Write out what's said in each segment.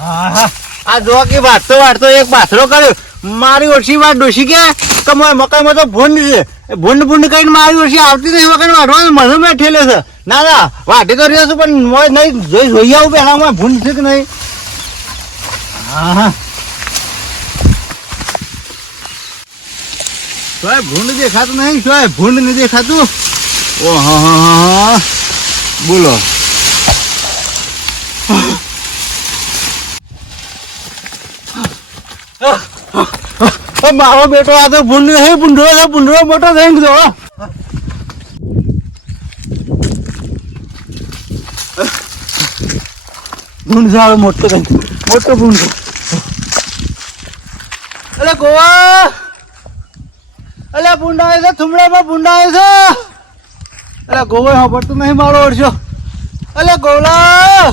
આ જો કે વાતો વાંચતો એક બાથરો કર્યો. મારી ઓછી વાત ડોસી કે? કમાય મકાઈમાં તો ભૂંડ છે. ભૂંડ ભૂંડ કરીને મારી ઓછી આવતી નહીં મકાઈ વાટવાનું મને મેં ઠેલે છે. ના ના વાટી તો રહ્યો છું, પણ મોય નહીં, જોઈ જોઈ આવું પહેલા માં ભૂંડ છે કે નહીં? હા શોય ભૂંડ દેખાતું નહીં? શોય ભૂંડ નહીં દેખાતું? ઓ હા હા હા હા. બોલો. મારો બેટો આ તો ભૂંડ નહીં ભૂંડરો છે ભૂંડરો મોટો થઈ ગયો ભૂંડ મોટો થઈ મોટો ભૂંડ અલે ગોવા. અલે ભૂંડા આવે છે, થુમડામાં ભૂંડા આવે છે. અલે ગોવા સાંભળતું નહીં, મારો ઓળશો અલે ગોલા.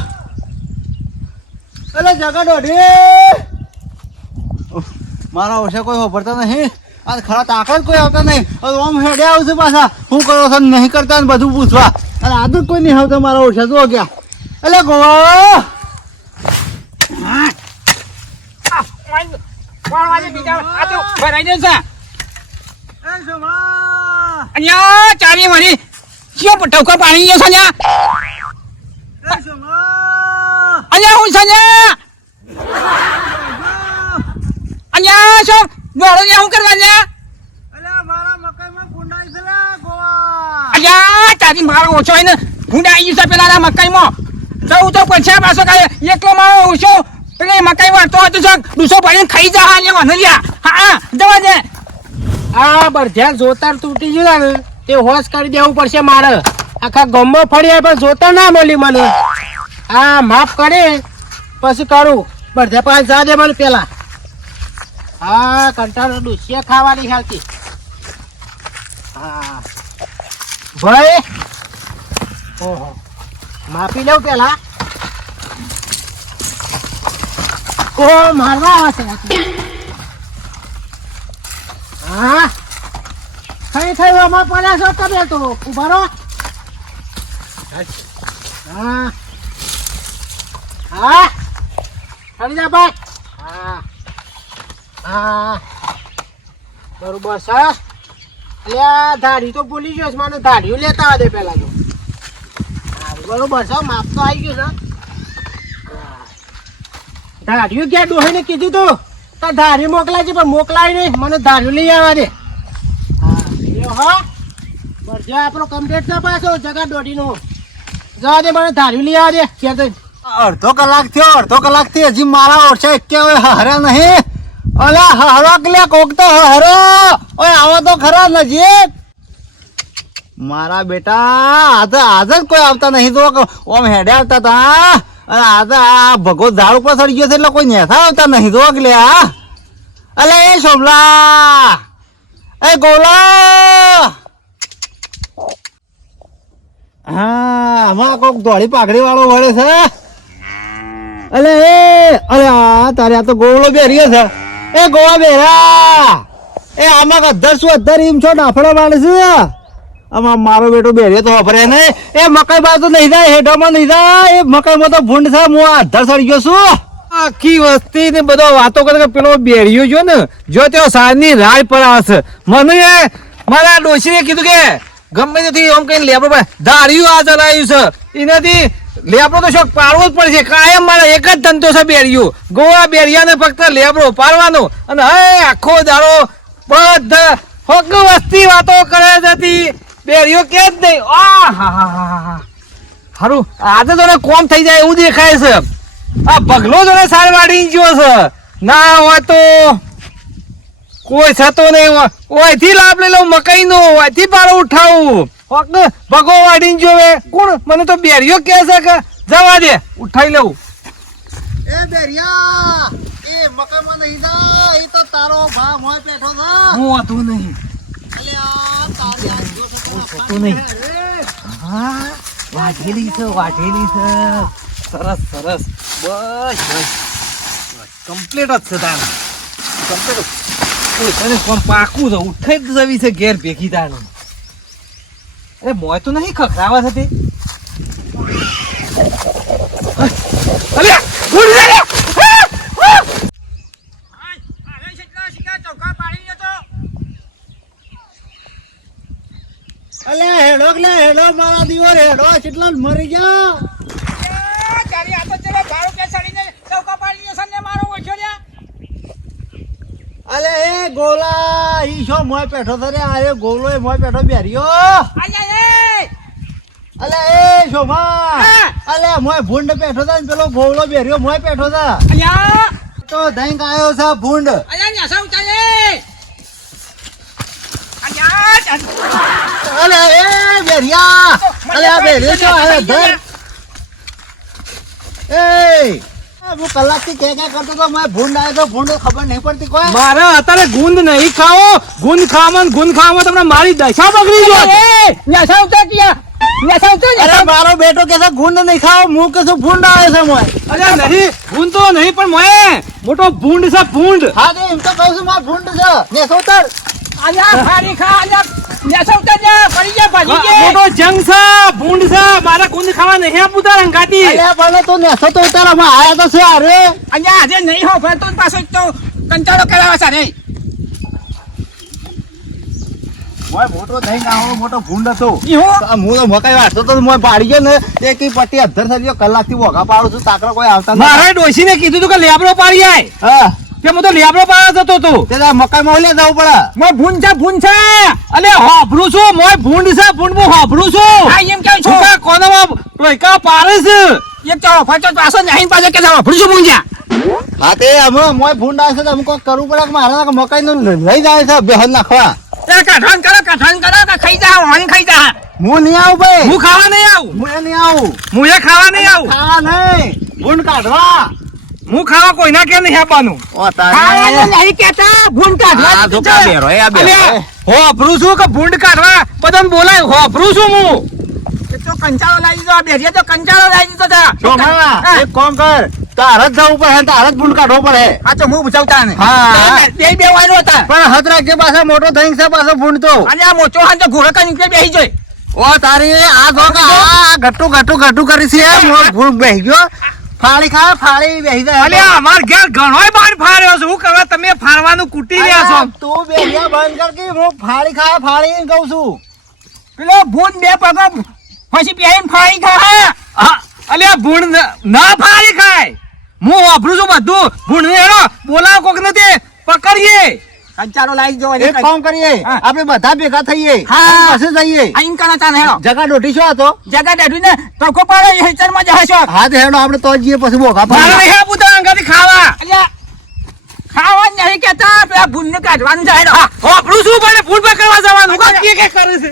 અલે જગા દોઢી. મારા ઓછા કોઈ વાપરતા નહીં. અને ખરા તાકત કોઈ આવતા નહીં. ઓમ હેડે આવશે પાછા. હું કરો છો નહીં કરતા ને બધું પૂછવા. અને આદત કોઈ નહીં આવતા મારા ઓછા તો ગયા એટલે ગોવા. કોણ હું બીજા આ તો ભરાઈ દે છે એ સોમા અહીંયા ચાલી મારી ક્યાં ટવકા પાણી ગયો છે અહીંયા એ સોમા અહીંયા હું છે અહીંયા અહીંયા દોડો ને શું કરવા અહીંયા અલે મારા મકાઈમાં ગુંડાઈ છે ગોવા. અહીંયા તારી મારો ઓછો ને. આવી છે પેલા મકાઈમાં. જવું તો પછી પાછો કાંઈ એકલો મારો ઓછો. પેલે મકાઈ વાળતો હતો છે ડૂસો પાડીને ખાઈ જા હા મને નલિયા હા. જવા દે. આ બરધ્યા જોતાર તૂટી ગયું ને તે હોશ કરી દેવું પડશે મારે. આખા ગમો ફર્યા પણ જોતા ના મળી મને. હા માફ કરે. પછી કરું. બરધ્યા પાસે જા દે મને પેલા. હા, કંટાળો ડુસિયા ખાવાની ખાતી હા. ભાઈ? ઓહો. માપી લઉં પેલા? ઓ, મારવા હશે હા? થઈ થઈ અમાર પડ્યા છો તમે તો? ઊભા હા. હા? ભાઈ હા. હા. બરોબર છે. એટલે આ ધાડી તો ભૂલી ગયો છે. મને ધાડીઓ લેતા આવે પેલા તો. બરોબર છે. માપ તો આવી ગયું છે. ધાડીઓ ક્યાં ડોહીને કીધું તું? તાર ધારી મોકલાય પણ મોકલાય નહીં. મને ધાર્યું લઈ આવવા દે. હા બરજે આપણો કમ્પ્લીટ ના પાછો, જગા દોઢીનો જવા દે, મને ધારી લઈ આવવા કે ક્યાં અડધો કલાક થયો, અડધો કલાકથી હજી મારા ઓછા એક હર્યા નહીં. અલે હરો કલે કોક તો હરો. ઓય, આવો તો ખરા, નજીક. મારા બેટા, આજે આજે જ કોઈ આવતા નહીં. તો ઓમ હેડે આવતા અરે અને આજે, આ ભગો ઝાડ ઉપર ચડી ગયો છે એટલે કોઈ નેથા આવતા નહીં. તો કે આ અલે, એ શોભલા. એ ગોલા. હા, આમાં કોક ધોળી પાઘડી વાળો વળે છે. અલે અરે, આ, તારે આ તો ગોવલો બેરીયો છે. એ ગોવા બેરા. એ આમાં અધર શું અધર એમ છો? ડાફડા માણસ આમાં મારો બેટો બેરે તો વાપરે ને એ મકાઈ બાજુ નહીં જાય, હેઠોમાં નહીં જાય. એ મકાઈમાં તો ભૂંડ છે, હું અધર સડી ગયો છું. આખી વસ્તી ને બધો વાતો કરે કે પેલો બેરિયો જો ને, જો તેઓ સાંજની રાહ પર આવશે. મને મારા ડોશીએ કીધું કે ગમે તેથી આમ કઈ લેબર ધાર્યું આ ચલાવ્યું છે. એનાથી લેબડો તો શોખ પાડવો જ પડશે. કાયમ મારા એક જ ધંધો છે બેરિયું. ગોવા બેરિયાને ફક્ત લેબરો પાડવાનો. અને હે, આખો દાડો બધા ફક્ત વસ્તી વાતો કરે જતી બેરિયો કે જ નહીં. આ હા હા હા હા હારું, આજે તો કોમ થઈ જાય એવું દેખાય છે. આ પગલો જ સારવાડી ગયો છે. ના હોય તો કોઈ થતો નહીં. ઓયથી લાભ લઈ લઉં મકાઈ નો ઓયથી પારો ઉઠાવું. હોક ભગો વાળી જોવે. કોણ? મને તો બેરિયો કહે છે કે જવા દે. ઉઠાઈ લઉં એ બેરિયા એ મકામાં નહીં જા એ તો તારો ભા મોય બેઠો છે હું હતું નહીં. અલ્યા તારી આ જો થતું નહીં. હા વાઢેલી છે વાઢેલી છે. સરસ સરસ. બસ બસ. કમ્પ્લીટ જ છે તાને કમ્પ્લીટ તને કોણ પાકું છે? ઉઠાઈ જ જવી છે ઘેર ભેગી તાને અરે મોય તો નહીં ખખરાવા થતી. અલ્યા હેડો લે મારા દીવો હેડો કેટલા મરી ગયા? તારી આ તો ચલો ભાડું કે ચડીને ચોકા પાડી ને મારો ઓછો રહ્યા અલે એ ગોલા ઈ શો મોય પેઠો થરે આયો ગોલો એ મોય પેઠો બેરિયો! અલે એ શોભા. અલે મોય ભૂંડ પેઠો ને પેલો ગોલો બેરિયો મોય પેઠો હતા આયા, તો ધૈંક આયો છે ભૂંડ. આયા, ન્યા સૌ ચાલે. અલે એ બેરિયા. અલે બેરિયો શું આયો ધર. એ હું કલાકથી કે કે કરતો તો મેં ભૂંડ આવ્યો તો ભૂંડ ખબર નહીં પડતી કોઈ. મારે અત્યારે ગુંદ નહીં ખાવો ગુંદ ખાવામાં ને ગુંદ ખાવામાં તમને મારી દશા બગડી ગયો એ, ન્યાસા ઉતાર કિયા. ન્યાસા ઉતાર, અરે. મારો બેટો કે છે ગુંડ નહીં ખાવ હું કે છું ભૂંડ આવે છે મોય. અરે નહીં ગુંદ તો નહીં પણ મોએ મોટો ભૂંડ છે ભૂંડ. હા તો એમ તો કહું છું માર ભૂંડ છે. ખારી ખા. મોટો જંગ છે ભૂંડ છે મારે ગુંદ ખાવા નહીં આપું તારે અંગાતી અલ્યા ભલે તો નેસો તો ઉતારામાં આયા તો છે અરે. આયા, આજે નહીં હો, ફરતો ને પાછો તો કંટાળો કરાવે છે રે. મોય મોટો થઈ ગાવો મોટો ભૂંડ હતો. હો. તો મકાઈ વાળતો તો મોય પાડી ગયો ને એક ઈ પટ્ટી અધર થઈ ગયો કલાકથી વોગા પાડું છું તાકરા કોઈ આવતા મારે ડોશીને કીધું તું કે લેબડો પાડી આય. હા. કે હું તો લેબડો પાડવા જતો તો તે મકાઈ માં ઓલે જવું પડે. મોય ભૂન છે, ભૂન છે. અલે હોભરું છું મોય ભૂંડ છે ભૂંડ હું હોભરું છું. આ એમ કેમ છું? છોકરા કોનામાં ટોયકા પારે છે? એક ચાલો ફાચો પાછો નહીં પાછો કે જાવ છું મૂંઝ્યા. હા તે અમે મોય ભૂંડ આવે છે તો અમુક કોક કરવું પડે કે મારા મકાઈ નું લઈ જાય છે બેહન નાખવા. કઠણ કરો કઠણ કરો કે ખાઈ જા વાણી ખાઈ જા હું નહીં આવું ભાઈ. હું ખાવા નહીં આવું. હું નહીં આવું. હું એ ખાવા નહીં આવું. ખાવા નહીં. ભૂંડ કાઢવા. હું ખાવા કોઈના કે નહીં આપવાનું? ઓ ખાવાનું નહીં કેતા ભૂંડ કાઢવા બેરો હો અપરું છું કે ભૂંડ કાઢવા? બધાને બોલાય હોભરું છું હું. તો કંચાળો લાવી દીધો બેરીએ તો કંચાળો લાવી દીધો તા. હા. એક કોમ કર તાર જ જવું પડે તાર જ ભૂંડ કાઢવો પડે. આ તો હું બચાવતા ને હા. બે- બે વાયરો હતા. પણ હતરા કે પાછા મોટો થઈ છે પાછો ભૂંડ તો. અરે આ મોચો હાન તો ઘોડો કરીને નીકળી બેસી જોઈ ઓ તારી આ જો કે આ ઘટુ ઘટુ ઘટુ કરી છે મો ભૂંડ બેહી ગયો. ફાળી ખા ફાળી બેહી જાય અલ્યા અમાર ઘેર ઘણોય બાર ફાર્યો છે. હું કરવા તમે ફાળવાનું કૂટી રહ્યા છો. તું બેહિયા બંધ કર કે હું ફાળી ખા ફાળી કહું છું. પેલો ભૂન બે પગ પછી પહેરીને ફાડી ખા. હા, અલ્યા ભૂંડ ના ફાળી ખાય. હું વાપરું છું બધું. ભૂંડ ને બોલાવ કોક નથી પકડીએ. કંચાળો લાવી જો એક કામ કરીએ હા. આપણે બધા ભેગા થઈએ હા. પછી જઈએ. આઈન કણા તાને હેડો. જગા દોઢી છો તો? જગા દાઢી ને તડકો પાડે એ હેચરમાં જહાશો હા તો હેડો આપણે તો જઈએ પછી બોગા મારે પાડવા. નહીં આપું તારા અંગાથી ખાવા. અલ્યા કેતા નહીં ભૂન પેલા ભૂનને કાઢવાનું છે હેડો. હોભરું છું બને ફૂલ પકડવા જવાનું. કે કે કરે છે?